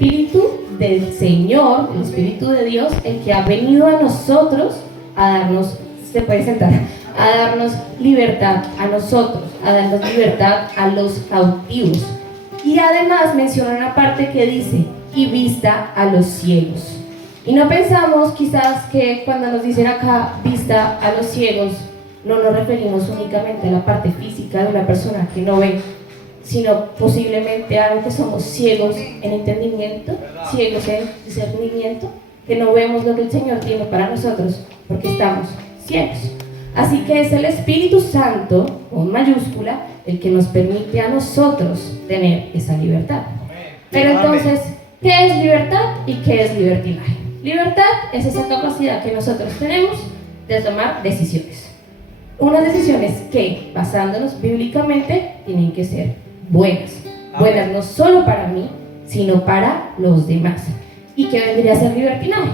Espíritu del Señor, el Espíritu de Dios, el que ha venido a nosotros a darnos, se puede sentar, a darnos libertad a nosotros, a darnos libertad a los cautivos. Y además menciona una parte que dice, y vista a los ciegos. Y no pensamos quizás que cuando nos dicen acá, vista a los ciegos, no nos referimos únicamente a la parte física de una persona que no ve, sino posiblemente a algo que somos ciegos en entendimiento, ciegos en discernimiento, que no vemos lo que el Señor tiene para nosotros porque estamos ciegos. Así que es el Espíritu Santo, con mayúscula, el que nos permite a nosotros tener esa libertad. Pero entonces, ¿qué es libertad y qué es libertinaje? Libertad es esa capacidad que nosotros tenemos de tomar decisiones. Unas decisiones que, basándonos bíblicamente, tienen que ser buenas. Buenas no solo para mí, sino para los demás. ¿Y qué vendría a ser libertinaje?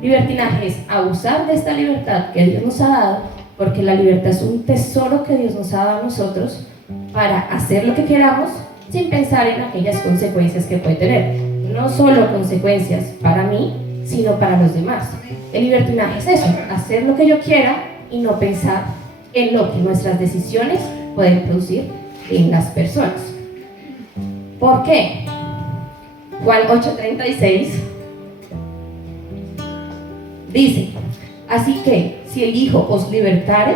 Libertinaje es abusar de esta libertad que Dios nos ha dado, porque la libertad es un tesoro que Dios nos ha dado a nosotros para hacer lo que queramos sin pensar en aquellas consecuencias que puede tener. No solo consecuencias para mí, sino para los demás. El libertinaje es eso, hacer lo que yo quiera y no pensar en lo que nuestras decisiones pueden producir en las personas. ¿Por qué? Juan 8:36 dice, así que si el Hijo os libertare,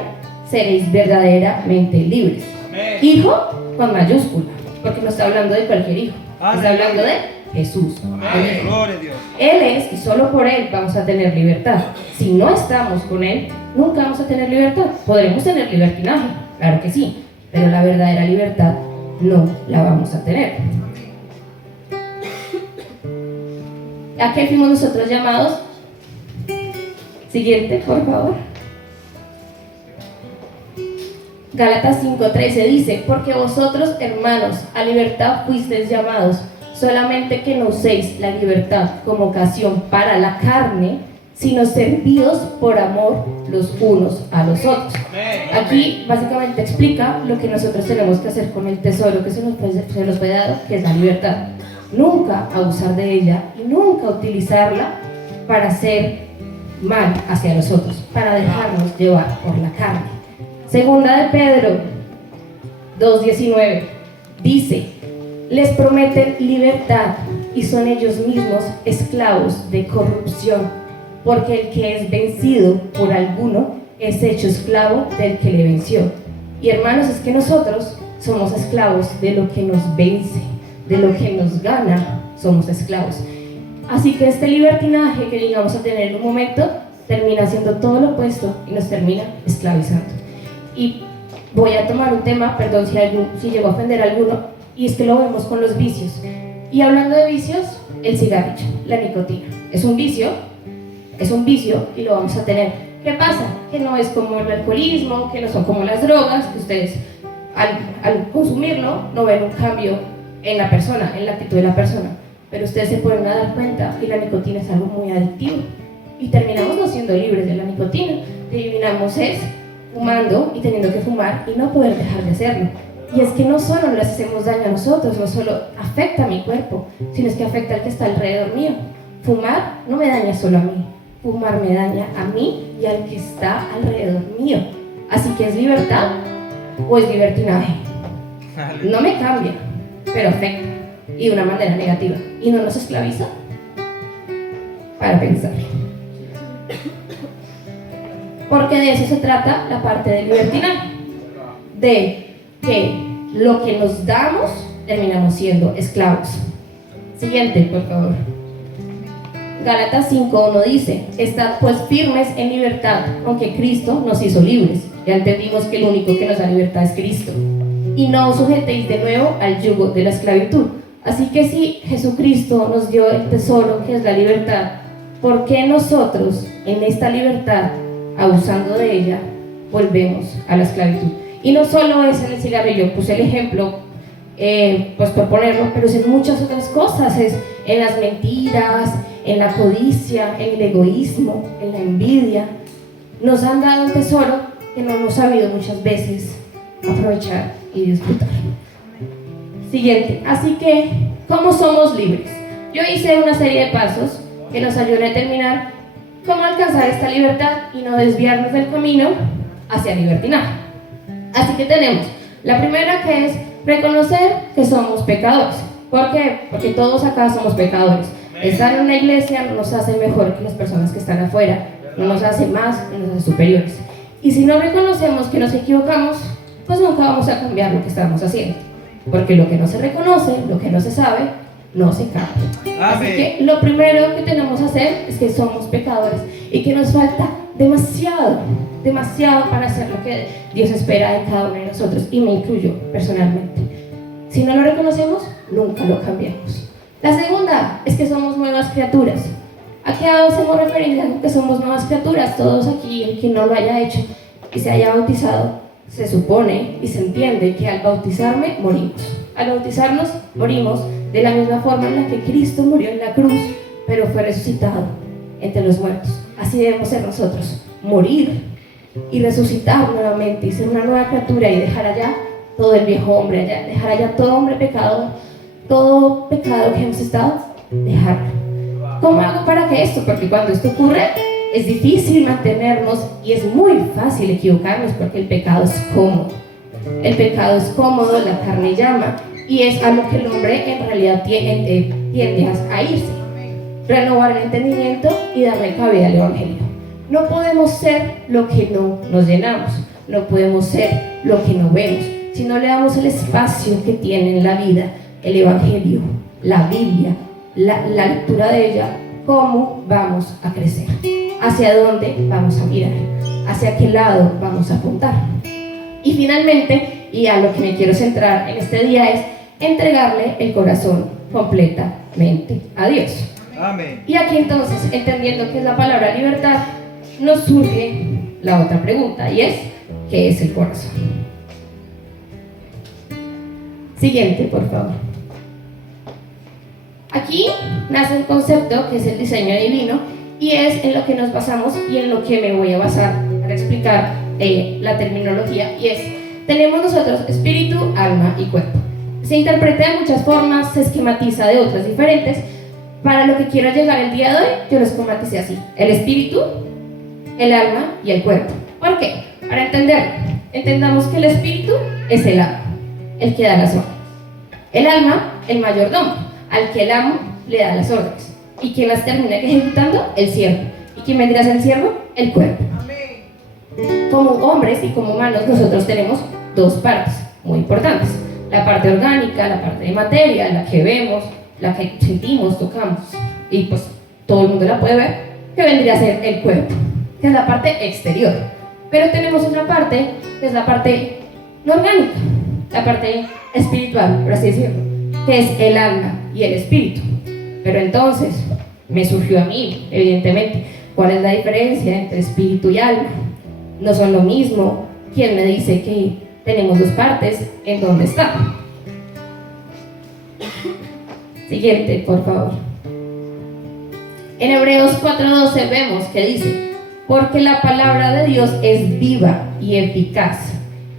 seréis verdaderamente libres. Amén. Hijo con mayúscula, porque no está hablando de cualquier hijo, está hablando de Jesús. Amén. Gloria a Dios. Él es, y solo por Él vamos a tener libertad. Si no estamos con Él, nunca vamos a tener libertad. Podremos tener libertinaje, claro que sí, pero la verdadera libertad no la vamos a tener. ¿A qué fuimos nosotros llamados? Siguiente, por favor. Gálatas 5:13 dice, porque vosotros, hermanos, a libertad fuisteis llamados, solamente que no uséis la libertad como ocasión para la carne, sino servidos por amor los unos a los otros. Aquí básicamente explica lo que nosotros tenemos que hacer con el tesoro que se nos fue dado, que es la libertad. Nunca abusar de ella y nunca utilizarla para hacer mal hacia los otros, para dejarnos llevar por la carne. Segunda de Pedro 2:19 dice, les prometen libertad y son ellos mismos esclavos de corrupción, porque el que es vencido por alguno es hecho esclavo del que le venció. Y hermanos, es que nosotros somos esclavos de lo que nos vence, de lo que nos gana, somos esclavos. Así que este libertinaje que llegamos a tener en un momento termina siendo todo lo opuesto y nos termina esclavizando. Y voy a tomar un tema, perdón si llegó a ofender a alguno, y es que lo vemos con los vicios. Y hablando de vicios, el cigarrillo, la nicotina, es un vicio y lo vamos a tener. ¿Qué pasa? Que no es como el alcoholismo, que no son como las drogas, que ustedes al consumirlo no ven un cambio en la persona, en la actitud de la persona, pero ustedes se pueden dar cuenta que la nicotina es algo muy adictivo y terminamos no siendo libres de la nicotina. Terminamos fumando y teniendo que fumar y no poder dejar de hacerlo. Y es que no solo les hacemos daño a nosotros, no solo afecta a mi cuerpo, sino es que afecta al que está alrededor mío. Fumar no me daña solo a mí, fumar me daña a mí y al que está alrededor mío. Así que ¿es libertad o es libertinaje? No me cambia, pero afecta y de una manera negativa. ¿Y no nos esclaviza? Para pensar. Porque de eso se trata la parte del libertinaje, de que lo que nos damos terminamos siendo esclavos. Siguiente, por favor. Gálatas 5:1 dice, estad pues firmes en libertad, aunque Cristo nos hizo libres. Ya entendimos que el único que nos da libertad es Cristo. Y no os sujetéis de nuevo al yugo de la esclavitud. Así que si Jesucristo nos dio el tesoro que es la libertad, ¿por qué nosotros en esta libertad, abusando de ella, volvemos a la esclavitud? Y no solo es en el cigarrillo, puse el ejemplo pues por ponerlo, pero es en muchas otras cosas, es en las mentiras, en la codicia, en el egoísmo, en la envidia. Nos han dado un tesoro que no hemos sabido muchas veces aprovechar y disfrutar. Siguiente, así que, ¿cómo somos libres? Yo hice una serie de pasos que nos ayudan a determinar cómo alcanzar esta libertad y no desviarnos del camino hacia el libertinaje. Así que tenemos la primera, que es reconocer que somos pecadores. ¿Por qué? Porque todos acá somos pecadores. Estar en una iglesia no nos hace mejor que las personas que están afuera, no nos hace más, no nos hace superiores. Y si no reconocemos que nos equivocamos, pues nunca vamos a cambiar lo que estamos haciendo. Porque lo que no se reconoce, lo que no se sabe, no se cambia. Así que lo primero que tenemos que hacer es que somos pecadores y que nos falta demasiado para hacer lo que Dios espera de cada uno de nosotros, y me incluyo personalmente. Si no lo reconocemos, nunca lo cambiamos. La segunda es que somos nuevas criaturas. Aquí hacemos referencia a que somos nuevas criaturas. Todos aquí, el que no lo haya hecho y se haya bautizado, se supone y se entiende que al bautizarme morimos. Al bautizarnos morimos de la misma forma en la que Cristo murió en la cruz, pero fue resucitado entre los muertos. Así debemos ser nosotros, morir y resucitar nuevamente y ser una nueva criatura y dejar allá todo el viejo hombre, dejar allá todo hombre pecado, todo pecado que hemos estado, dejarlo. ¿Cómo hago para que esto? Porque cuando esto ocurre es difícil mantenernos y es muy fácil equivocarnos, porque el pecado es cómodo. El pecado es cómodo, la carne llama, y es a lo que el hombre en realidad tiende a irse. Renovar el entendimiento y darle cabida al Evangelio. No podemos ser lo que no nos llenamos, no podemos ser lo que no vemos. Si no le damos el espacio que tiene en la vida el Evangelio, la Biblia, la lectura de ella, ¿cómo vamos a crecer? ¿Hacia dónde vamos a mirar? ¿Hacia qué lado vamos a apuntar? Y finalmente, y a lo que me quiero centrar en este día, es entregarle el corazón completamente a Dios. Amén. Y aquí entonces, entendiendo que es la palabra libertad, nos surge la otra pregunta, y es, ¿qué es el corazón? Siguiente, por favor. Aquí nace un concepto que es el diseño divino, y es en lo que nos basamos y en lo que me voy a basar para explicar la terminología, y es, tenemos nosotros espíritu, alma y cuerpo. Se interpreta de muchas formas, se esquematiza de otras diferentes. Para lo que quiero llegar el día de hoy, yo lo esquematicé así: el espíritu, el alma y el cuerpo. ¿Por qué? Para entenderlo, entendamos que el espíritu es el amo, el que da las órdenes. El alma, el mayordomo, al que el amo le da las órdenes. ¿Y quién las termina ejecutando? El siervo. ¿Y quién vendría a ser el siervo? El cuerpo. Como hombres y como humanos, nosotros tenemos dos partes muy importantes: la parte orgánica, la parte de materia, la que vemos, la que sentimos, tocamos, y pues todo el mundo la puede ver, que vendría a ser el cuerpo, que es la parte exterior. Pero tenemos otra parte, que es la parte no orgánica, la parte espiritual, por así decirlo, que es el alma y el espíritu. Pero entonces me surgió a mí, evidentemente, ¿cuál es la diferencia entre espíritu y alma? No son lo mismo. ¿Quién me dice que tenemos dos partes? ¿En dónde está? Siguiente, por favor. En Hebreos 4:12 vemos que dice: porque la palabra de Dios es viva y eficaz,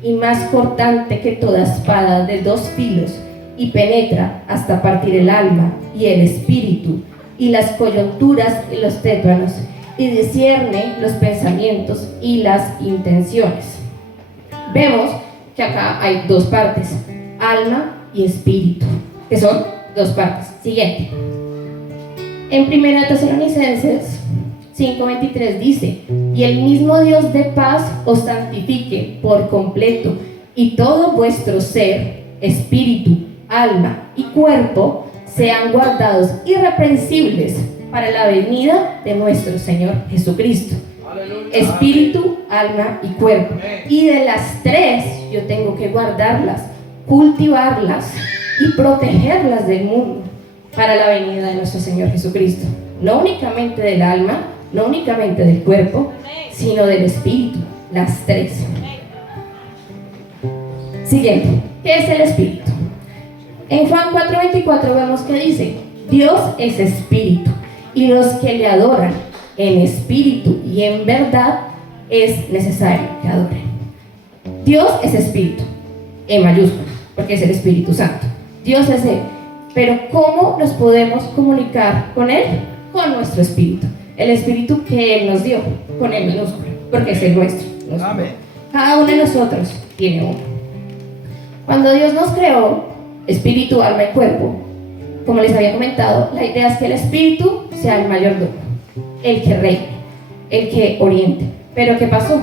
y más cortante que toda espada de dos filos, y penetra hasta partir el alma y el espíritu, y las coyunturas y los tétanos, y discierne los pensamientos y las intenciones. Vemos que acá hay dos partes: alma y espíritu, que son dos partes. Siguiente. En 1 Tesalonicenses 5:23 dice: y el mismo Dios de paz os santifique por completo, y todo vuestro ser, espíritu, alma y cuerpo sean guardados irreprensibles para la venida de nuestro Señor Jesucristo. Aleluya. Espíritu, alma y cuerpo. Y de las tres yo tengo que guardarlas, cultivarlas y protegerlas del mundo para la venida de nuestro Señor Jesucristo. No únicamente del alma, no únicamente del cuerpo, sino del espíritu, las tres. Siguiente, ¿qué es el espíritu? En Juan 4:24 vemos que dice: Dios es espíritu, y los que le adoran en espíritu y en verdad es necesario que adoren. Dios es espíritu, en mayúsculas, porque es el Espíritu Santo. Dios es Él. Pero ¿cómo nos podemos comunicar con Él? Con nuestro espíritu. El espíritu que Él nos dio, con E minúscula, porque es el nuestro. Amén. Cada uno de nosotros tiene uno. Cuando Dios nos creó, espíritu, alma y cuerpo, como les había comentado, la idea es que el espíritu sea el mayordomo, el que reine, el que oriente. Pero ¿qué pasó?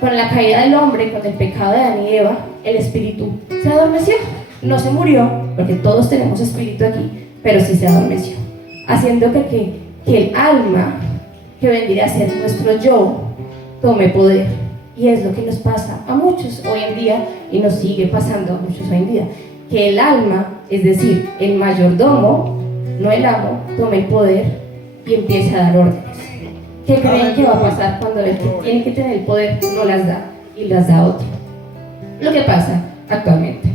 Con la caída del hombre, con el pecado de Adán y Eva, el espíritu se adormeció. No se murió, porque todos tenemos espíritu aquí, pero sí se adormeció, haciendo que el alma, que vendría a ser nuestro yo, tome poder. Y es lo que nos pasa a muchos hoy en día, y nos sigue pasando a muchos hoy en día, que el alma, es decir, el mayordomo, no el amo, tome el poder y empiece a dar órdenes. ¿Qué creen que va a pasar cuando el que tiene que tener el poder no las da y las da otro? Lo que pasa actualmente.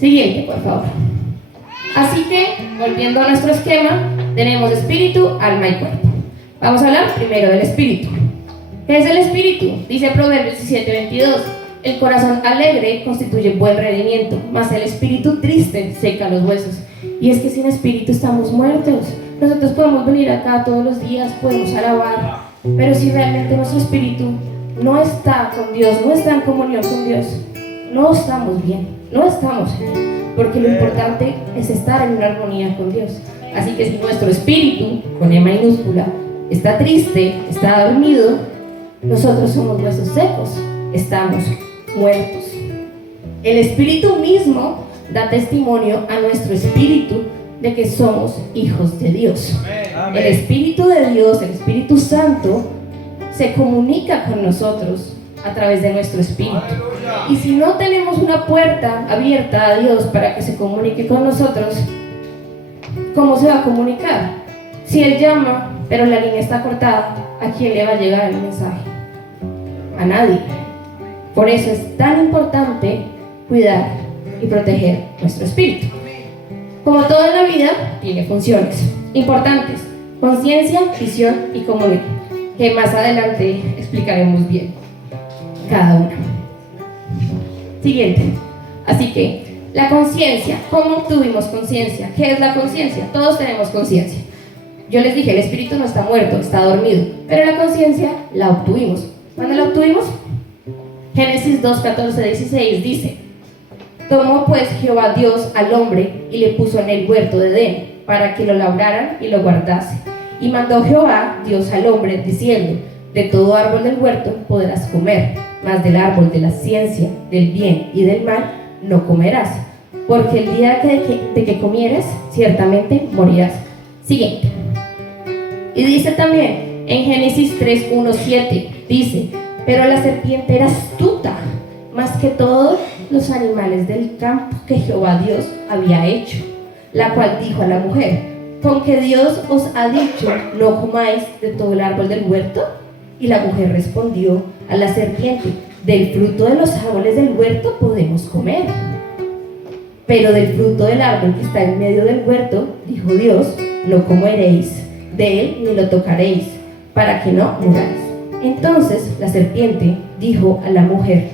Siguiente, por favor. Así que, volviendo a nuestro esquema, tenemos espíritu, alma y cuerpo. Vamos a hablar primero del espíritu. ¿Qué es el espíritu? Dice Proverbios 17:22. El corazón alegre constituye buen rendimiento, mas el espíritu triste seca los huesos. Y es que sin espíritu estamos muertos. Nosotros podemos venir acá todos los días, podemos alabar, pero si realmente nuestro espíritu no está con Dios, no está en comunión con Dios, no estamos bien, no estamos bien, porque lo importante es estar en una armonía con Dios. Así que si nuestro espíritu, con E minúscula, está triste, está dormido, nosotros somos huesos secos, estamos muertos. El espíritu mismo da testimonio a nuestro espíritu de que somos hijos de Dios. Amén. El Espíritu de Dios, el Espíritu Santo, se comunica con nosotros a través de nuestro espíritu. Aleluya. Y si no tenemos una puerta abierta a Dios para que se comunique con nosotros, ¿cómo se va a comunicar? Si Él llama, pero la línea está cortada, ¿a quién le va a llegar el mensaje? A nadie. Por eso es tan importante cuidar y proteger nuestro espíritu. Como todo en la vida, tiene funciones importantes: conciencia, visión y comunión, que más adelante explicaremos bien cada una. Siguiente. Así que, la conciencia. ¿Cómo obtuvimos conciencia? ¿Qué es la conciencia? Todos tenemos conciencia. Yo les dije, el espíritu no está muerto, está dormido, pero la conciencia la obtuvimos. ¿Cuándo la obtuvimos? Génesis 2, 14, 16 dice: tomó pues Jehová Dios al hombre y le puso en el huerto de Edén para que lo labraran y lo guardase. Y mandó Jehová Dios al hombre diciendo: de todo árbol del huerto podrás comer, mas del árbol de la ciencia, del bien y del mal no comerás, porque el día de que comieres, ciertamente morirás. Siguiente. Y dice también en Génesis 3, 1, 7, dice: pero la serpiente era astuta más que todos los animales del campo que Jehová Dios había hecho, la cual dijo a la mujer: ¿con que Dios os ha dicho, no comáis de todo el árbol del huerto? Y la mujer respondió a la serpiente: del fruto de los árboles del huerto podemos comer, pero del fruto del árbol que está en medio del huerto, dijo Dios, no comeréis de él ni lo tocaréis, para que no muráis. Entonces la serpiente dijo a la mujer,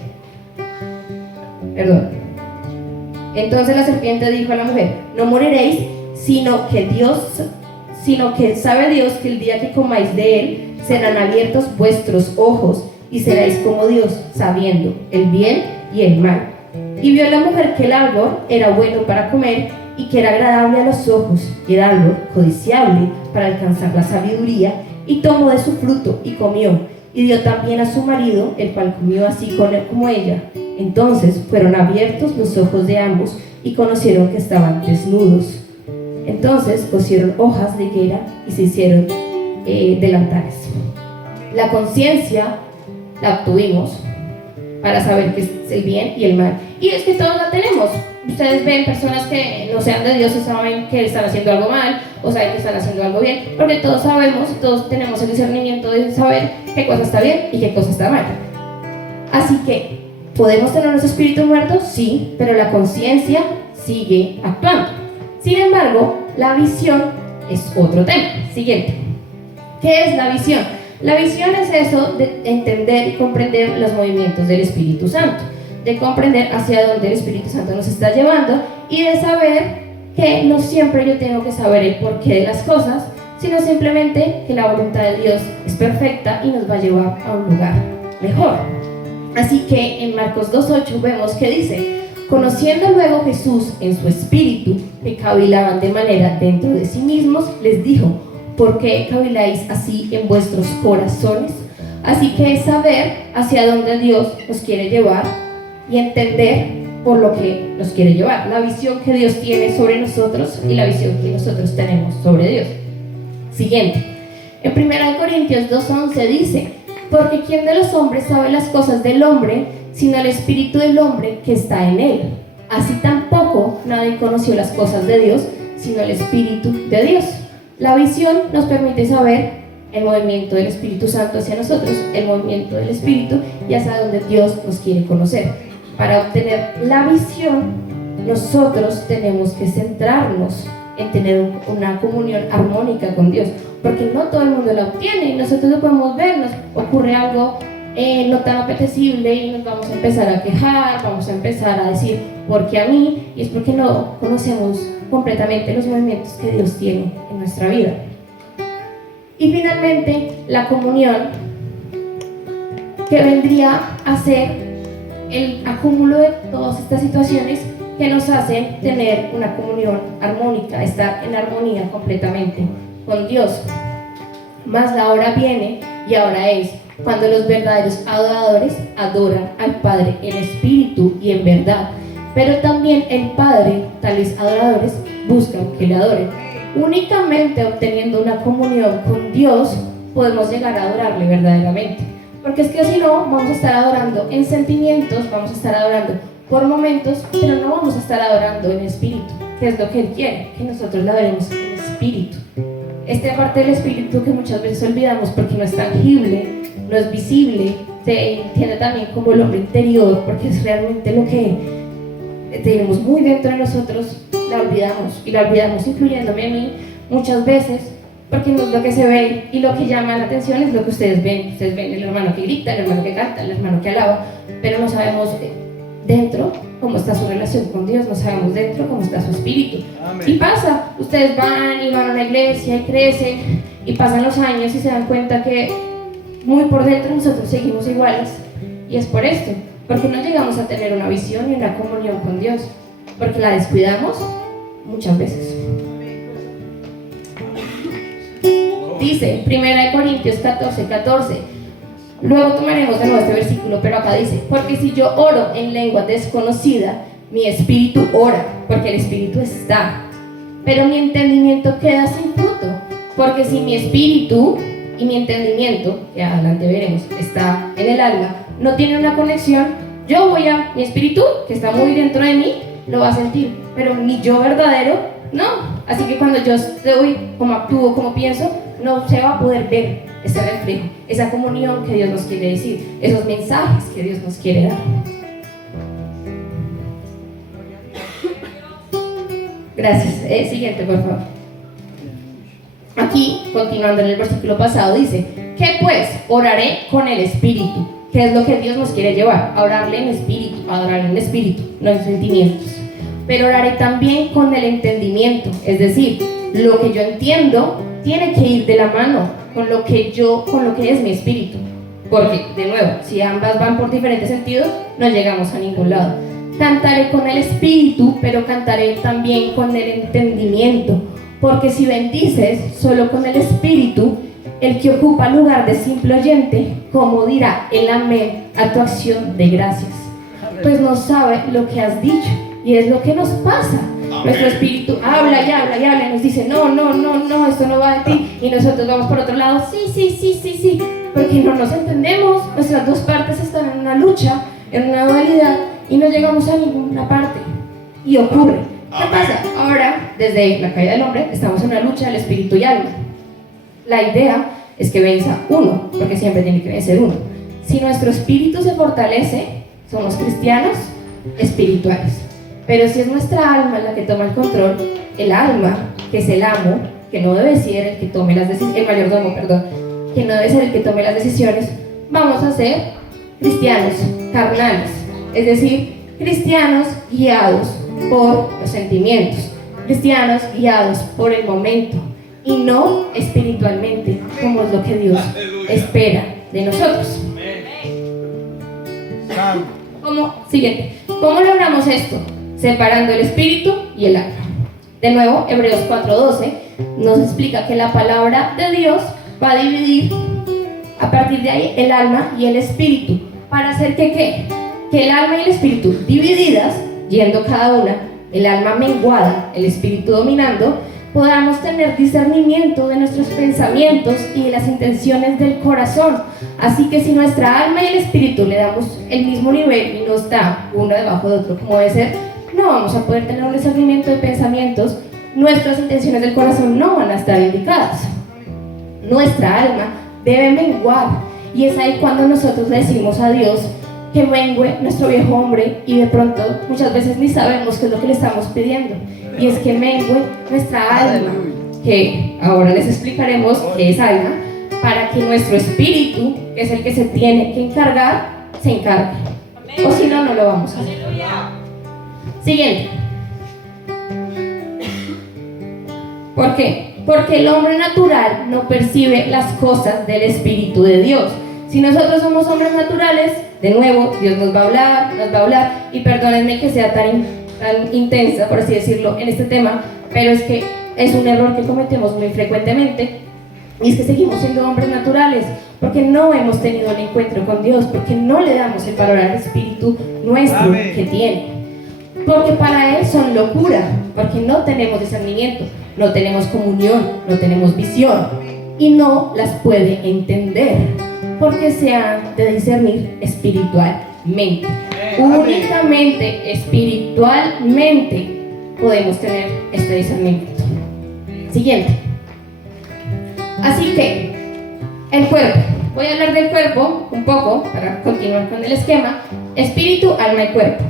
Entonces la serpiente dijo a la mujer: no moriréis, sino que sabe Dios que el día que comáis de él serán abiertos vuestros ojos y seréis como Dios, sabiendo el bien y el mal. Y vio la mujer que el árbol era bueno para comer y que era agradable a los ojos, y el árbol codiciable para alcanzar la sabiduría, y tomó de su fruto y comió, y dio también a su marido, el cual comió así con él como ella. Entonces fueron abiertos los ojos de ambos y conocieron que estaban desnudos. Entonces cosieron hojas de higuera y se hicieron delantales. La conciencia la obtuvimos para saber qué es el bien y el mal. Y es que todos la tenemos. Ustedes ven personas que no sean de Dios y saben que están haciendo algo mal o saben que están haciendo algo bien, porque todos sabemos, todos tenemos el discernimiento de saber qué cosa está bien y qué cosa está mal. Así que, ¿podemos tener nuestro espíritu muerto? Sí, pero la conciencia sigue actuando. Sin embargo, la visión es otro tema. Siguiente. ¿Qué es la visión? La visión es eso de entender y comprender los movimientos del Espíritu Santo, de comprender hacia dónde el Espíritu Santo nos está llevando y de saber que no siempre yo tengo que saber el porqué de las cosas, sino simplemente que la voluntad de Dios es perfecta y nos va a llevar a un lugar mejor. Así que en Marcos 2:8 vemos que dice: conociendo luego Jesús en su espíritu que cavilaban de manera dentro de sí mismos, les dijo: ¿por qué caviláis así en vuestros corazones? Así que es saber hacia dónde Dios nos quiere llevar y entender por lo que nos quiere llevar, la visión que Dios tiene sobre nosotros y la visión que nosotros tenemos sobre Dios. Siguiente, en 1 Corintios 2:11 dice: porque ¿quién de los hombres sabe las cosas del hombre, sino el espíritu del hombre que está en él? Así tampoco nadie conoció las cosas de Dios, sino el espíritu de Dios. La visión nos permite saber el movimiento del Espíritu Santo hacia nosotros, el movimiento del Espíritu y hacia donde Dios nos quiere conocer. Para obtener la visión, nosotros tenemos que centrarnos en tener una comunión armónica con Dios, porque no todo el mundo la obtiene y nosotros lo podemos ver. Nos ocurre algo no tan apetecible y nos vamos a empezar a quejar, vamos a empezar a decir ¿por qué a mí? Y es porque no conocemos completamente los movimientos que Dios tiene en nuestra vida. Y finalmente, la comunión, que vendría a ser el acúmulo de todas estas situaciones que nos hacen tener una comunión armónica, estar en armonía completamente con Dios. Mas la hora viene y ahora es cuando los verdaderos adoradores adoran al Padre en espíritu y en verdad, pero también el Padre, tales adoradores, buscan que le adoren. Únicamente obteniendo una comunión con Dios podemos llegar a adorarle verdaderamente, porque es que si no, vamos a estar adorando en sentimientos, vamos a estar adorando por momentos, pero no vamos a estar adorando en espíritu, que es lo que Él quiere, que nosotros le adoremos en espíritu. Esta parte del espíritu que muchas veces olvidamos porque no es tangible, no es visible, se entiende también como el hombre interior, porque es realmente lo que tenemos muy dentro de nosotros. La olvidamos, y la olvidamos incluyéndome a mí muchas veces, porque no es lo que se ve, y lo que llama la atención es lo que ustedes ven. Ustedes ven el hermano que grita, el hermano que canta, el hermano que alaba, pero no sabemos dentro cómo está su relación con Dios, no sabemos dentro cómo está su espíritu. Amén. Y pasa, ustedes van a una iglesia y crecen, y pasan los años y se dan cuenta que muy por dentro nosotros seguimos iguales, y es por esto, porque no llegamos a tener una visión y una comunión con Dios, porque la descuidamos muchas veces. Dice 1 Corintios 14:14. Luego tomaremos de nuevo este versículo, pero acá dice: porque si yo oro en lengua desconocida, mi espíritu ora, porque el espíritu está, pero mi entendimiento queda sin fruto. Porque si mi espíritu y mi entendimiento, que adelante veremos, está en el alma, no tiene una conexión, mi espíritu, que está muy dentro de mí, lo va a sentir, pero mi yo verdadero, no. Así que cuando yo estoy, como actúo, como pienso, no se va a poder ver ese reflejo, esa comunión que Dios nos quiere decir, esos mensajes que Dios nos quiere dar. Gracias. Siguiente, por favor. Aquí, continuando en el versículo pasado, dice: ¿qué pues? Oraré con el espíritu. ¿Qué es lo que Dios nos quiere llevar? A orarle en espíritu, a adorarle en espíritu, no en sentimientos. Pero oraré también con el entendimiento, es decir, lo que yo entiendo tiene que ir de la mano con lo que es mi espíritu. Porque, de nuevo, si ambas van por diferentes sentidos, no llegamos a ningún lado. Cantaré con el espíritu, pero cantaré también con el entendimiento. Porque si bendices solo con el espíritu, el que ocupa lugar de simple oyente, ¿cómo dirá el amén a tu acción de gracias? Pues no sabe lo que has dicho, y es lo que nos pasa. Nuestro espíritu habla y habla y habla y nos dice: no, esto no va de ti, y nosotros vamos por otro lado, sí, porque no nos entendemos. Nuestras dos partes están en una lucha, en una dualidad, y no llegamos a ninguna parte, y ocurre. ¿Qué pasa? Ahora, desde la caída del hombre, estamos en una lucha del espíritu y alma. La idea es que venza uno, porque siempre tiene que vencer uno. Si nuestro espíritu se fortalece, somos cristianos espirituales. Pero si es nuestra alma la que toma el control, el alma, que es el amo, que no debe ser el que tome las decisiones, el mayordomo, que no debe ser el que tome las decisiones, vamos a ser cristianos carnales, es decir, cristianos guiados por los sentimientos. cristianos guiados por el momento y no espiritualmente, como es lo que Dios espera de nosotros. ¿Cómo logramos esto? Separando el espíritu y el alma. De nuevo, Hebreos 4:12 nos explica que la palabra de Dios va a dividir a partir de ahí el alma y el espíritu, para hacer que ¿qué? Que el alma y el espíritu divididas, yendo cada una, el alma menguada, el espíritu dominando, podamos tener discernimiento de nuestros pensamientos y de las intenciones del corazón. Así que si nuestra alma y el espíritu le damos el mismo nivel y no está uno debajo de otro como debe ser, no vamos a poder tener un discernimiento de pensamientos, nuestras intenciones del corazón no van a estar indicadas. Nuestra alma debe menguar, y es ahí cuando nosotros le decimos a Dios que mengue nuestro viejo hombre, y de pronto muchas veces ni sabemos qué es lo que le estamos pidiendo, y es que mengue nuestra alma, que ahora les explicaremos qué es alma, para que nuestro espíritu, que es el que se tiene que encargar, se encargue, o si no, no lo vamos a hacer. Siguiente. ¿Por qué? Porque el hombre natural no percibe las cosas del Espíritu de Dios. Si nosotros somos hombres naturales, de nuevo, Dios nos va a hablar, y perdónenme que sea tan intensa, por así decirlo, en este tema, pero es que es un error que cometemos muy frecuentemente, y es que seguimos siendo hombres naturales, porque no hemos tenido el encuentro con Dios, porque no le damos el valor al Espíritu nuestro. Amén. Que tiene. Porque para Él son locura, porque no tenemos discernimiento, no tenemos comunión, no tenemos visión, y no las puede entender, porque se han de discernir espiritualmente. Únicamente espiritualmente podemos tener este discernimiento. Siguiente. Así que, el cuerpo. Voy a hablar del cuerpo un poco para continuar con el esquema. Espíritu, alma y cuerpo.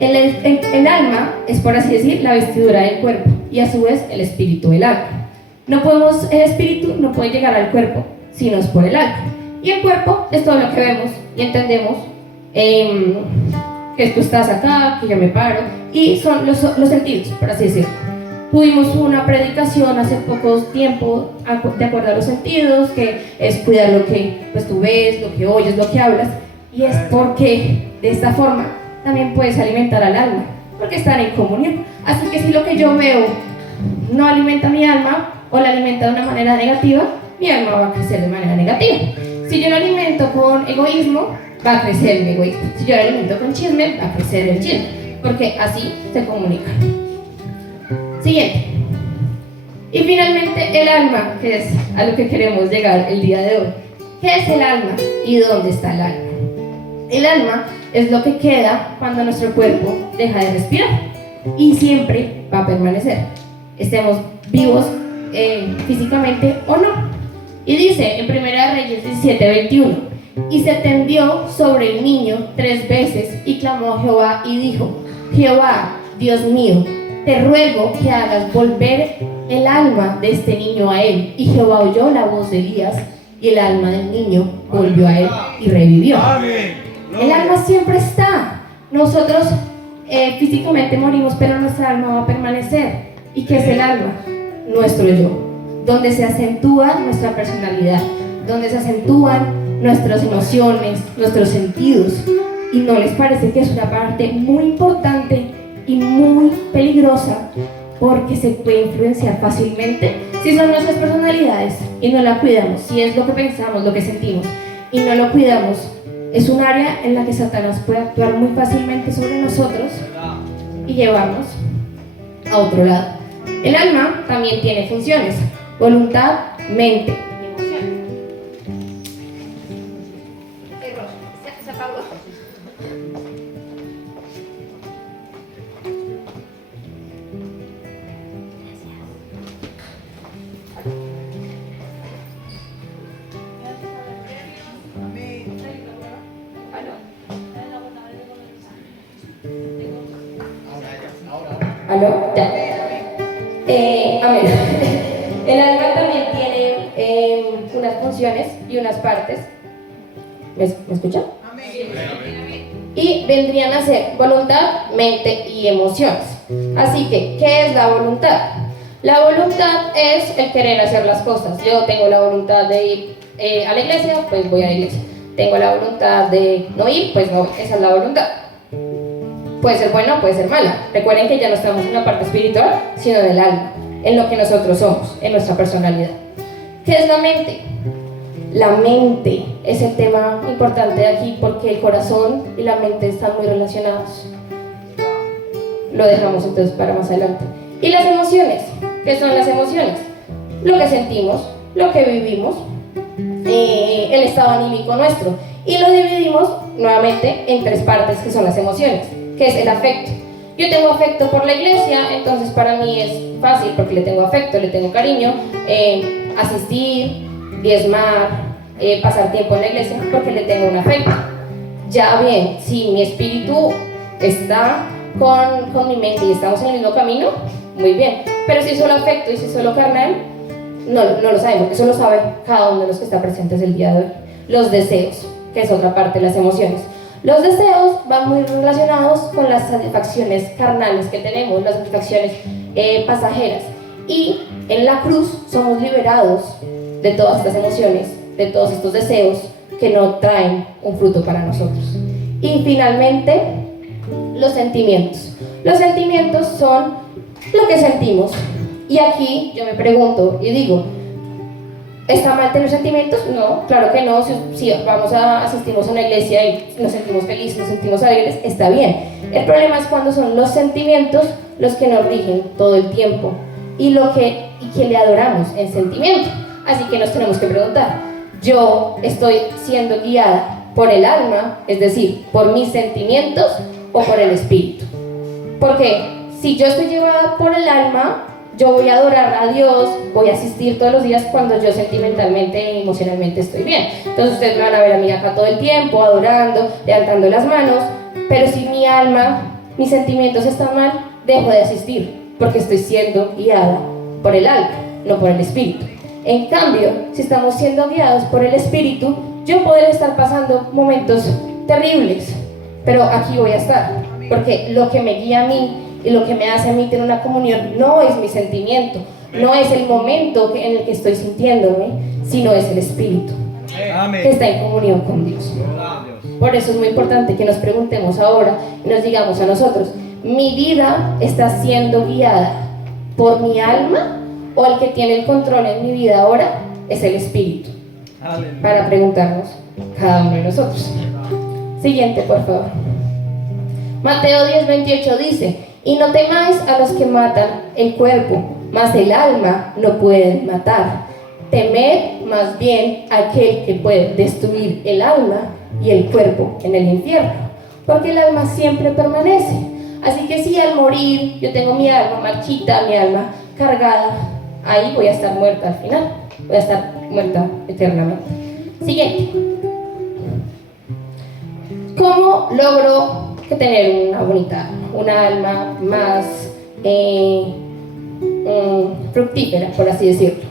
El alma es, por así decir, la vestidura del cuerpo, y a su vez el espíritu el alma. El espíritu no puede llegar al cuerpo si no es por el alma. Y el cuerpo es todo lo que vemos y entendemos, que tú estás acá, que yo me paro, y son los sentidos, por así decirlo. Tuvimos una predicación hace poco tiempo de acuerdo a los sentidos, que es cuidar lo que pues, tú ves, lo que oyes, lo que hablas, y es porque de esta forma también puedes alimentar al alma, porque están en comunión. Así que si lo que yo veo no alimenta mi alma, o la alimenta de una manera negativa, mi alma va a crecer de manera negativa. Si yo lo alimento con egoísmo, va a crecer mi egoísmo. Si yo lo alimento con chisme, va a crecer el chisme, porque así se comunican. Siguiente. Y finalmente el alma, que es a lo que queremos llegar el día de hoy. ¿Qué es el alma y dónde está el alma? El alma es lo que queda cuando nuestro cuerpo deja de respirar, y siempre va a permanecer, estemos vivos físicamente o no. Y dice en 1 Reyes 17:21: y se tendió sobre el niño 3 veces y clamó a Jehová y dijo: Jehová, Dios mío, te ruego que hagas volver el alma de este niño a él. Y Jehová oyó la voz de Elías, y el alma del niño volvió a él y revivió. El alma siempre está. Nosotros físicamente morimos, pero nuestra alma va a permanecer. ¿Y qué es el alma? Nuestro yo, donde se acentúa nuestra personalidad, donde se acentúan nuestras emociones, nuestros sentidos. ¿Y no les parece que es una parte muy importante y muy peligrosa? Porque se puede influenciar fácilmente si son nuestras personalidades y no la cuidamos, si es lo que pensamos, lo que sentimos y no lo cuidamos. Es un área en la que Satanás puede actuar muy fácilmente sobre nosotros y llevarnos a otro lado. El alma también tiene funciones: voluntad, mente y emoción. Se apagó. ¿Aló? Ya. A ver, el alma también tiene unas funciones y unas partes. ¿Me escuchan? Y vendrían a ser voluntad, mente y emociones. Así que, ¿qué es la voluntad? La voluntad es el querer hacer las cosas. Yo tengo la voluntad de ir a la iglesia, pues voy a la iglesia. Tengo la voluntad de no ir, pues no, esa es la voluntad. Puede ser buena, puede ser mala. Recuerden que ya no estamos en la parte espiritual, sino en el alma, en lo que nosotros somos, en nuestra personalidad. ¿Qué es la mente? La mente es el tema importante de aquí porque el corazón y la mente están muy relacionados. Lo dejamos entonces para más adelante. Y las emociones, ¿qué son las emociones? Lo que sentimos, lo que vivimos, el estado anímico nuestro. Y lo dividimos nuevamente en tres partes que son las emociones, que es el afecto. Yo tengo afecto por la iglesia, entonces para mí es fácil porque le tengo afecto, le tengo cariño, asistir, diezmar, pasar tiempo en la iglesia porque le tengo un afecto. Ya bien, si mi espíritu está con mi mente y estamos en el mismo camino, muy bien. Pero si es solo afecto y si es solo carnal, no lo sabemos. Eso lo sabe cada uno de los que está presentes el día de hoy. Los deseos, que es otra parte de las emociones. Los deseos van muy relacionados con las satisfacciones carnales que tenemos, las satisfacciones pasajeras. Y en la cruz somos liberados de todas estas emociones, de todos estos deseos que no traen un fruto para nosotros. Y finalmente, los sentimientos. Los sentimientos son lo que sentimos. Y aquí yo me pregunto y digo, ¿está mal tener sentimientos? No, claro que no. Si asistimos a una iglesia y nos sentimos felices, nos sentimos alegres, está bien. El problema es cuando son los sentimientos los que nos rigen todo el tiempo y que le adoramos en sentimiento. Así que nos tenemos que preguntar, ¿yo estoy siendo guiada por el alma, es decir, por mis sentimientos o por el espíritu? Porque si yo estoy llevada por el alma, yo voy a adorar a Dios, voy a asistir todos los días cuando yo sentimentalmente y emocionalmente estoy bien. Entonces ustedes me van a ver a mí acá todo el tiempo, adorando, levantando las manos, pero si mi alma, mis sentimientos están mal, dejo de asistir, porque estoy siendo guiada por el alma, no por el espíritu. En cambio, si estamos siendo guiados por el espíritu, yo podré estar pasando momentos terribles, pero aquí voy a estar, porque lo que me guía a mí y lo que me hace a mí tener una comunión no es mi sentimiento, no es el momento en el que estoy sintiéndome, sino es el espíritu que está en comunión con Dios. Por eso es muy importante que nos preguntemos ahora y nos digamos a nosotros, ¿mi vida está siendo guiada por mi alma o el que tiene el control en mi vida ahora es el espíritu? Para preguntarnos cada uno de nosotros. Siguiente, por favor. Mateo 10:28 dice, y no temáis a los que matan el cuerpo, mas el alma no pueden matar. Temed más bien a aquel que puede destruir el alma y el cuerpo en el infierno, porque el alma siempre permanece. Así que si al morir yo tengo mi alma marchita, mi alma cargada, ahí voy a estar muerta al final, voy a estar muerta eternamente. Siguiente. ¿Cómo logro tener una alma más fructífera, por así decirlo?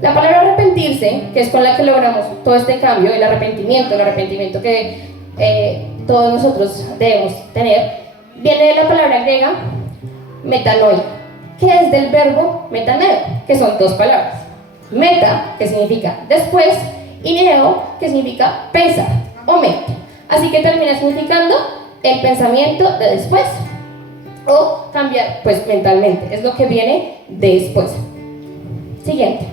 La palabra arrepentirse, que es con la que logramos todo este cambio, el arrepentimiento que todos nosotros debemos tener, viene de la palabra griega metanoia, que es del verbo metaneo, que son dos palabras. Meta, que significa después, y neo, que significa pensar o mente. Así que termina significando el pensamiento de después o cambiar pues mentalmente, es lo que viene después. Siguiente.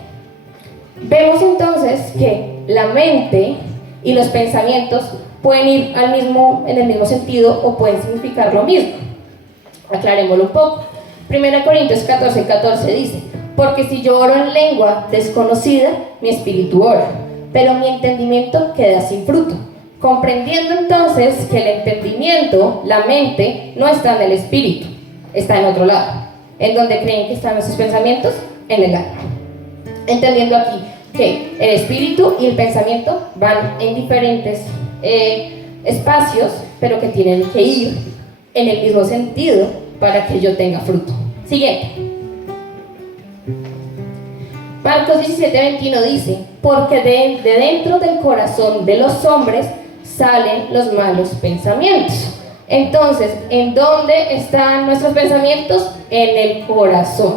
Vemos entonces que la mente y los pensamientos pueden ir en el mismo sentido o pueden significar lo mismo. Aclarémoslo un poco. 1 Corintios 14:14 dice, porque si yo oro en lengua desconocida, mi espíritu ora, pero mi entendimiento queda sin fruto. Comprendiendo entonces que el entendimiento, la mente, no está en el espíritu, está en otro lado. ¿En donde creen que están nuestros pensamientos? En el alma. Entendiendo aquí que el espíritu y el pensamiento van en diferentes espacios, pero que tienen que ir en el mismo sentido para que yo tenga fruto. Siguiente. Marcos 17:21 dice, porque de dentro del corazón de los hombres salen los malos pensamientos. Entonces, ¿en dónde están nuestros pensamientos? En el corazón.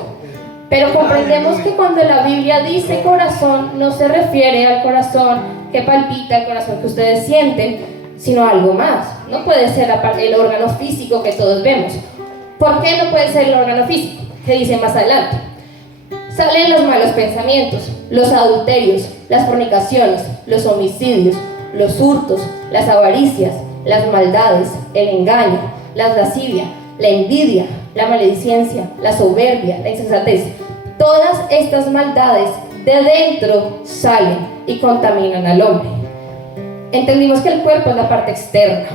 Pero comprendemos que cuando la Biblia dice corazón, no se refiere al corazón que palpita, al corazón que ustedes sienten, sino a algo más. No puede ser el órgano físico que todos vemos. ¿Por qué no puede ser el órgano físico? Que dice más adelante. Salen los malos pensamientos, los adulterios, las fornicaciones, los homicidios, los hurtos, las avaricias, las maldades, el engaño, la lascivia, la envidia, la maledicencia, la soberbia, la insensatez. Todas estas maldades de dentro salen y contaminan al hombre. Entendimos que el cuerpo es la parte externa.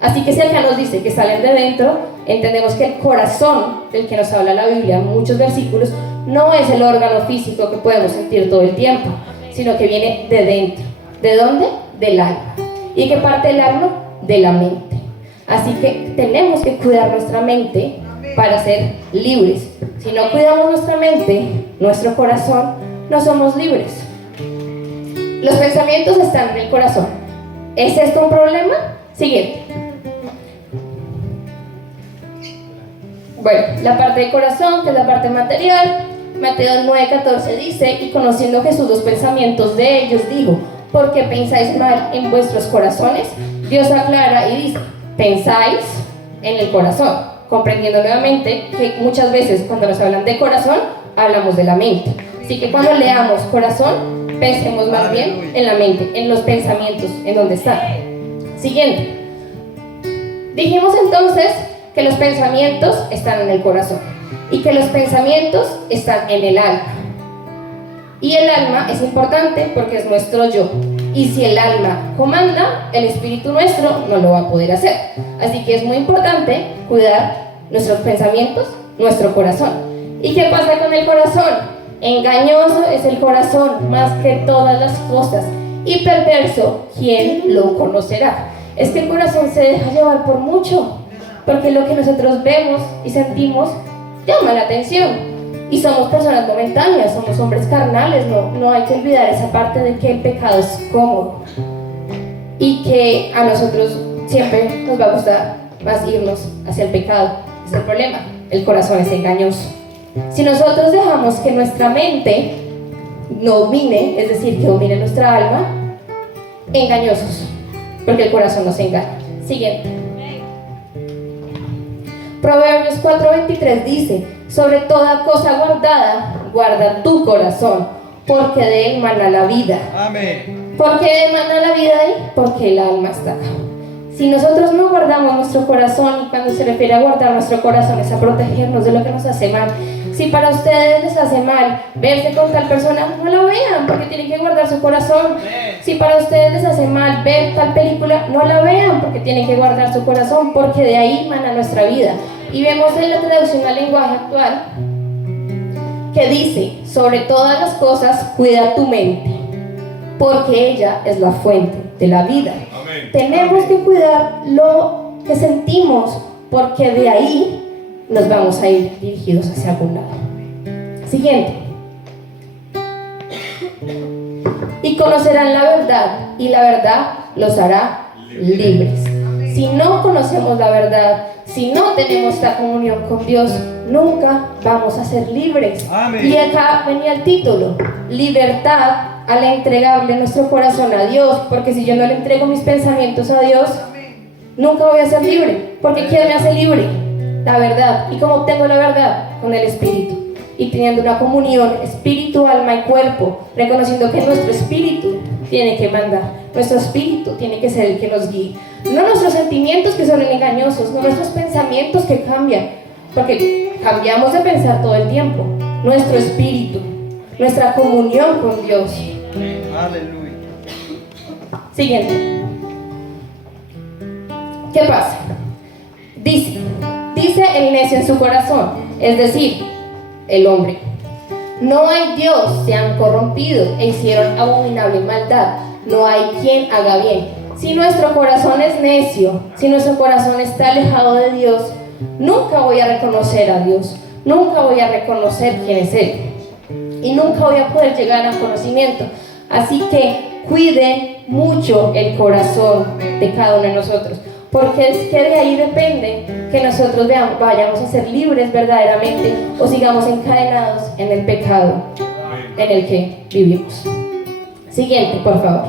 Así que si acá nos dice que salen de dentro, entendemos que el corazón del que nos habla la Biblia en muchos versículos no es el órgano físico que podemos sentir todo el tiempo, sino que viene de dentro. ¿De dónde? Del alma. ¿Y qué parte del alma? De la mente. Así que tenemos que cuidar nuestra mente para ser libres. Si no cuidamos nuestra mente, nuestro corazón, no somos libres. Los pensamientos están en el corazón. ¿Es esto un problema? Siguiente. Bueno, la parte del corazón, que es la parte material. Mateo 9:14 dice: y conociendo Jesús los pensamientos de ellos, dijo: ¿por qué pensáis mal en vuestros corazones? Dios aclara y dice: pensáis en el corazón, comprendiendo nuevamente que muchas veces cuando nos hablan de corazón, hablamos de la mente. Así que cuando leamos corazón, pensemos más bien en la mente, en los pensamientos, en dónde están. Siguiente. Dijimos entonces que los pensamientos están en el corazón y que los pensamientos están en el alma. Y el alma es importante porque es nuestro yo. Y si el alma comanda, el espíritu nuestro no lo va a poder hacer. Así que es muy importante cuidar nuestros pensamientos, nuestro corazón. ¿Y qué pasa con el corazón? Engañoso es el corazón más que todas las cosas, y perverso, ¿quién lo conocerá? Es que el corazón se deja llevar por mucho, porque lo que nosotros vemos y sentimos llama la atención. Y somos personas momentáneas, somos hombres carnales, no hay que olvidar esa parte de que el pecado es cómodo y que a nosotros siempre nos va a gustar más irnos hacia el pecado. Es el problema, el corazón es engañoso. Si nosotros dejamos que nuestra mente domine, es decir, que domine nuestra alma, engañosos, porque el corazón nos engaña. Siguiente. Proverbios 4:23 dice: sobre toda cosa guardada, guarda tu corazón, porque de él mana la vida. Amén. ¿Por qué mana la vida ahí? Porque el alma está acá. Si nosotros no guardamos nuestro corazón, y cuando se refiere a guardar nuestro corazón es a protegernos de lo que nos hace mal. Si para ustedes les hace mal verse con tal persona, no la vean, porque tienen que guardar su corazón. Si para ustedes les hace mal ver tal película, no la vean, porque tienen que guardar su corazón, porque de ahí mana nuestra vida. Y vemos en la traducción al lenguaje actual que dice: sobre todas las cosas cuida tu mente, porque ella es la fuente de la vida. Amén. Tenemos que cuidar lo que sentimos, porque de ahí nos vamos a ir dirigidos hacia algún lado. Siguiente. Y conocerán la verdad, y la verdad los hará libres. Si no conocemos la verdad, si no tenemos esta comunión con Dios, nunca vamos a ser libres. Amén. Y acá venía el título: libertad al entregarle nuestro corazón a Dios, porque si yo no le entrego mis pensamientos a Dios, nunca voy a ser libre. Porque ¿quién me hace libre? La verdad. ¿Y cómo obtengo la verdad? Con el Espíritu. Y teniendo una comunión espíritu, alma y cuerpo, reconociendo que nuestro espíritu tiene que mandar, nuestro espíritu tiene que ser el que nos guíe, no nuestros sentimientos que son engañosos, no nuestros pensamientos que cambian, porque cambiamos de pensar todo el tiempo. Nuestro espíritu, nuestra comunión con Dios. Aleluya. Siguiente. ¿Qué pasa? Dice el necio en su corazón, es decir, el hombre: no hay Dios, se han corrompido e hicieron abominable maldad, no hay quien haga bien. Si nuestro corazón es necio, si nuestro corazón está alejado de Dios, nunca voy a reconocer a Dios, nunca voy a reconocer quién es Él, y nunca voy a poder llegar a conocimiento. Así que cuiden mucho el corazón de cada uno de nosotros, porque es que de ahí depende que nosotros vayamos a ser libres verdaderamente o sigamos encadenados en el pecado en el que vivimos. Siguiente, por favor.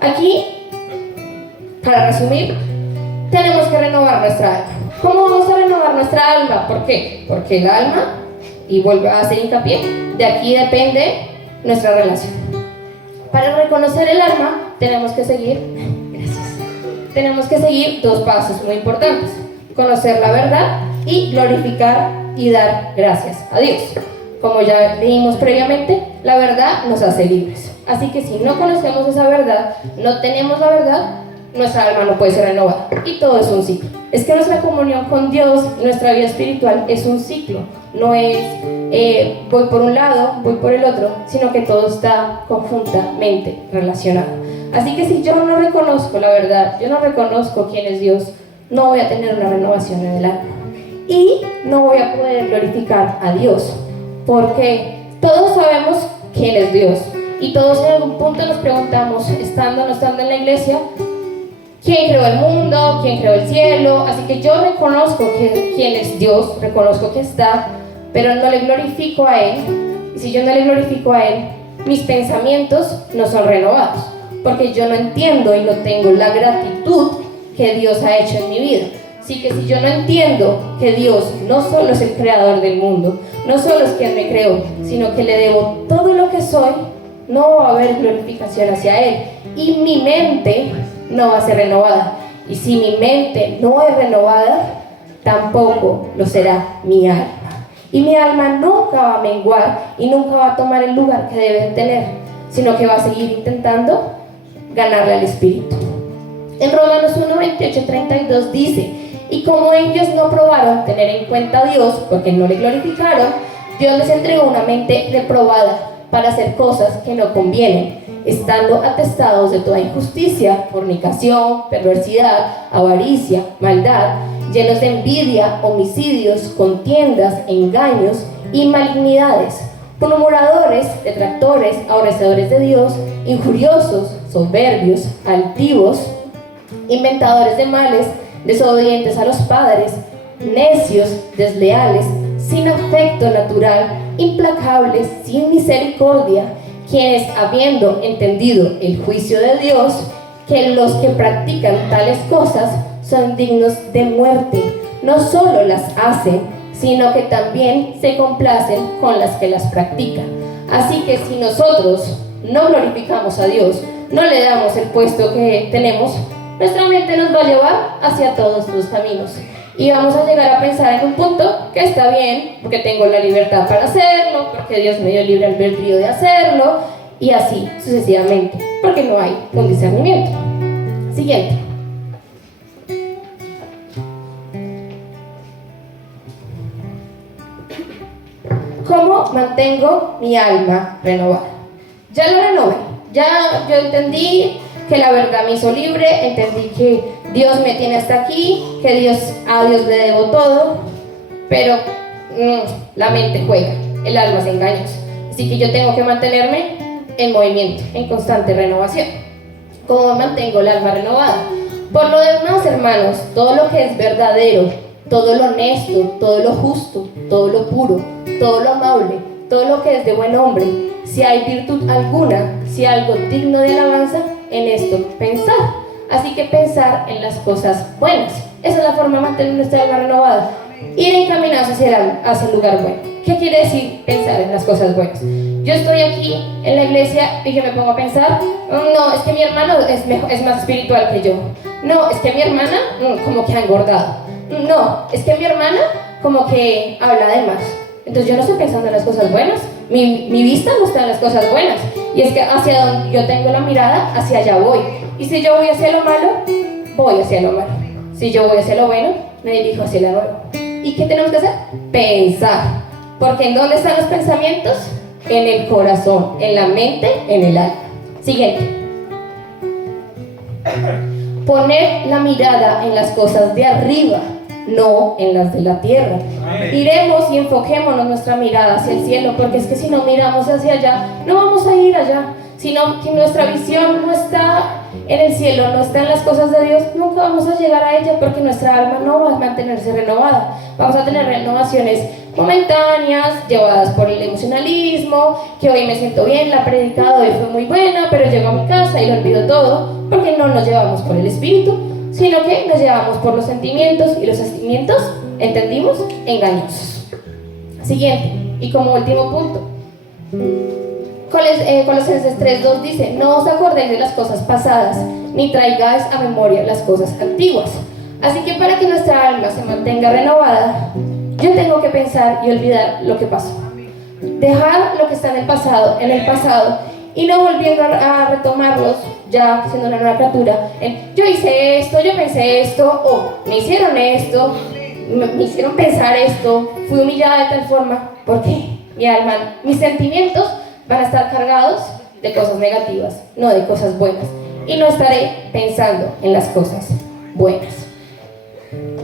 Aquí, para resumir, tenemos que renovar nuestra alma. ¿Cómo vamos a renovar nuestra alma? ¿Por qué? Porque el alma, y vuelvo a hacer hincapié, de aquí depende nuestra relación. Para reconocer el alma tenemos que seguir dos pasos muy importantes: conocer la verdad y glorificar y dar gracias a Dios. Como ya leímos previamente, la verdad nos hace libres. Así que si no conocemos esa verdad, no tenemos la verdad, nuestra alma no puede ser renovada. Y todo es un ciclo. Es que nuestra comunión con Dios y nuestra vida espiritual es un ciclo. No es voy por un lado, voy por el otro, sino que todo está conjuntamente relacionado. Así que si yo no reconozco la verdad, yo no reconozco quién es Dios, no voy a tener una renovación en el alma. Y no voy a poder glorificar a Dios. Porque todos sabemos quién es Dios. Y todos en algún punto nos preguntamos, estando o no estando en la iglesia, ¿quién creó el mundo? ¿Quién creó el cielo? Así que yo reconozco quién es Dios, reconozco que está, pero no le glorifico a Él. Y si yo no le glorifico a Él, mis pensamientos no son renovados, porque yo no entiendo y no tengo la gratitud que Dios ha hecho en mi vida. Así que si yo no entiendo que Dios no solo es el creador del mundo, no solo es quien me creó, sino que le debo todo lo que soy, no va a haber glorificación hacia Él. Y mi mente no va a ser renovada. Y si mi mente no es renovada, tampoco lo será mi alma. Y mi alma nunca va a menguar y nunca va a tomar el lugar que debe tener, sino que va a seguir intentando ganarle al Espíritu. En Romanos 1, 28, 32 dice: y como ellos no probaron tener en cuenta a Dios porque no le glorificaron, Dios les entregó una mente reprobada para hacer cosas que no convienen, estando atestados de toda injusticia, fornicación, perversidad, avaricia, maldad, llenos de envidia, homicidios, contiendas, engaños y malignidades, murmuradores, detractores, aborrecedores de Dios, injuriosos, soberbios, altivos, inventadores de males, desobedientes a los padres, necios, desleales, sin afecto natural, implacables, sin misericordia, quienes, habiendo entendido el juicio de Dios, que los que practican tales cosas son dignos de muerte, no solo las hacen, sino que también se complacen con las que las practican. Así que si nosotros no glorificamos a Dios, no le damos el puesto que tenemos, nuestra mente nos va a llevar hacia todos los caminos. Y vamos a llegar a pensar en un punto que está bien, porque tengo la libertad para hacerlo, porque Dios me dio libre albedrío de hacerlo, y así sucesivamente, porque no hay un discernimiento. Siguiente. ¿Cómo mantengo mi alma renovada? Ya lo renové, ya yo entendí que la verdad me hizo libre, entendí que Dios me tiene hasta aquí, que a Dios le debo todo, pero la mente juega, el alma se engaña. Así que yo tengo que mantenerme en movimiento, en constante renovación. ¿Cómo mantengo el alma renovada? Por lo demás, hermanos, todo lo que es verdadero, todo lo honesto, todo lo justo, todo lo puro, todo lo amable, todo lo que es de buen hombre, si hay virtud alguna, si hay algo digno de alabanza, en esto pensar. Así que pensar en las cosas buenas. Esa es la forma de mantener nuestra alma renovada. Ir encaminados hacia el lugar bueno. ¿Qué quiere decir pensar en las cosas buenas? Yo estoy aquí en la iglesia y yo me pongo a pensar, no, es que mi hermano es más espiritual que yo. No, es que mi hermana como que ha engordado. No, es que mi hermana como que habla de más. Entonces yo no estoy pensando en las cosas buenas. Mi vista no está en las cosas buenas. Y es que hacia donde yo tengo la mirada, hacia allá voy. Y si yo voy hacia lo malo, voy hacia lo malo. Si yo voy hacia lo bueno, me dirijo hacia lo bueno. ¿Y qué tenemos que hacer? Pensar. Porque ¿en dónde están los pensamientos? En el corazón, en la mente, en el alma. Siguiente. Poner la mirada en las cosas de arriba, no en las de la tierra. Iremos y enfoquémonos nuestra mirada hacia el cielo, porque es que si no miramos hacia allá, no vamos a ir allá. Si nuestra visión no está en el cielo no están las cosas de Dios, nunca vamos a llegar a ella porque nuestra alma no va a mantenerse renovada. Vamos a tener renovaciones momentáneas, llevadas por el emocionalismo, que hoy me siento bien, la predicada hoy fue muy buena, pero llego a mi casa y lo olvido todo, porque no nos llevamos por el espíritu, sino que nos llevamos por los sentimientos, y los sentimientos, ¿entendimos? Engañosos. Siguiente, y como último punto, Colosenses 3:2 dice: no os acordéis de las cosas pasadas, ni traigáis a memoria las cosas antiguas. Así que para que nuestra alma se mantenga renovada, yo tengo que pensar y olvidar lo que pasó. Dejar lo que está en el pasado, y no volviendo a retomarlos, ya siendo una nueva criatura, yo hice esto, yo pensé esto, o me hicieron esto, me hicieron pensar esto, fui humillada de tal forma, porque mi alma, mis sentimientos van a estar cargados de cosas negativas, no de cosas buenas, y no estaré pensando en las cosas buenas.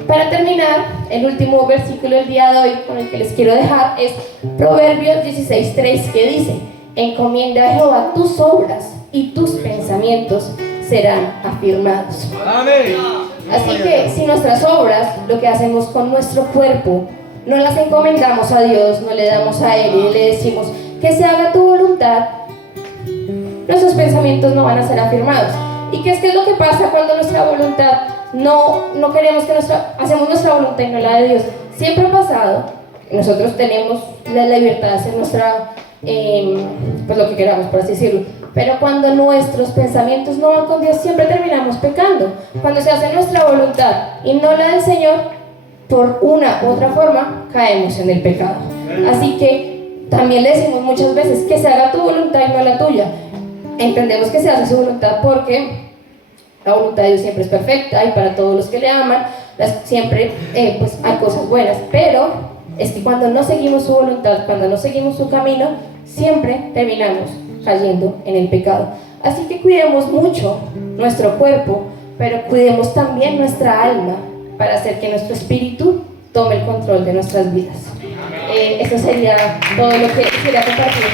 Para terminar, el último versículo del día de hoy con el que les quiero dejar es Proverbios 16:3, que dice: encomienda a Jehová tus obras y tus pensamientos serán afirmados. Amén. Así que si nuestras obras, lo que hacemos con nuestro cuerpo, no las encomendamos a Dios, no le damos a Él y le decimos que se haga tu voluntad, nuestros pensamientos no van a ser afirmados. ¿Y qué es lo que pasa cuando nuestra voluntad no queremos que hacemos nuestra voluntad y no la de Dios? Siempre ha pasado, nosotros tenemos la libertad de hacer pues lo que queramos, por así decirlo, pero cuando nuestros pensamientos no van con Dios, siempre terminamos pecando. Cuando se hace nuestra voluntad y no la del Señor, por una u otra forma caemos en el pecado. Así que también le decimos muchas veces que se haga tu voluntad y no la tuya. Entendemos que se hace su voluntad porque la voluntad de Dios siempre es perfecta, y para todos los que le aman siempre pues hay cosas buenas, pero es que cuando no seguimos su voluntad, cuando no seguimos su camino, siempre terminamos cayendo en el pecado. Así que cuidemos mucho nuestro cuerpo, pero cuidemos también nuestra alma, para hacer que nuestro espíritu tome el control de nuestras vidas. Eso sería todo lo que quería compartir.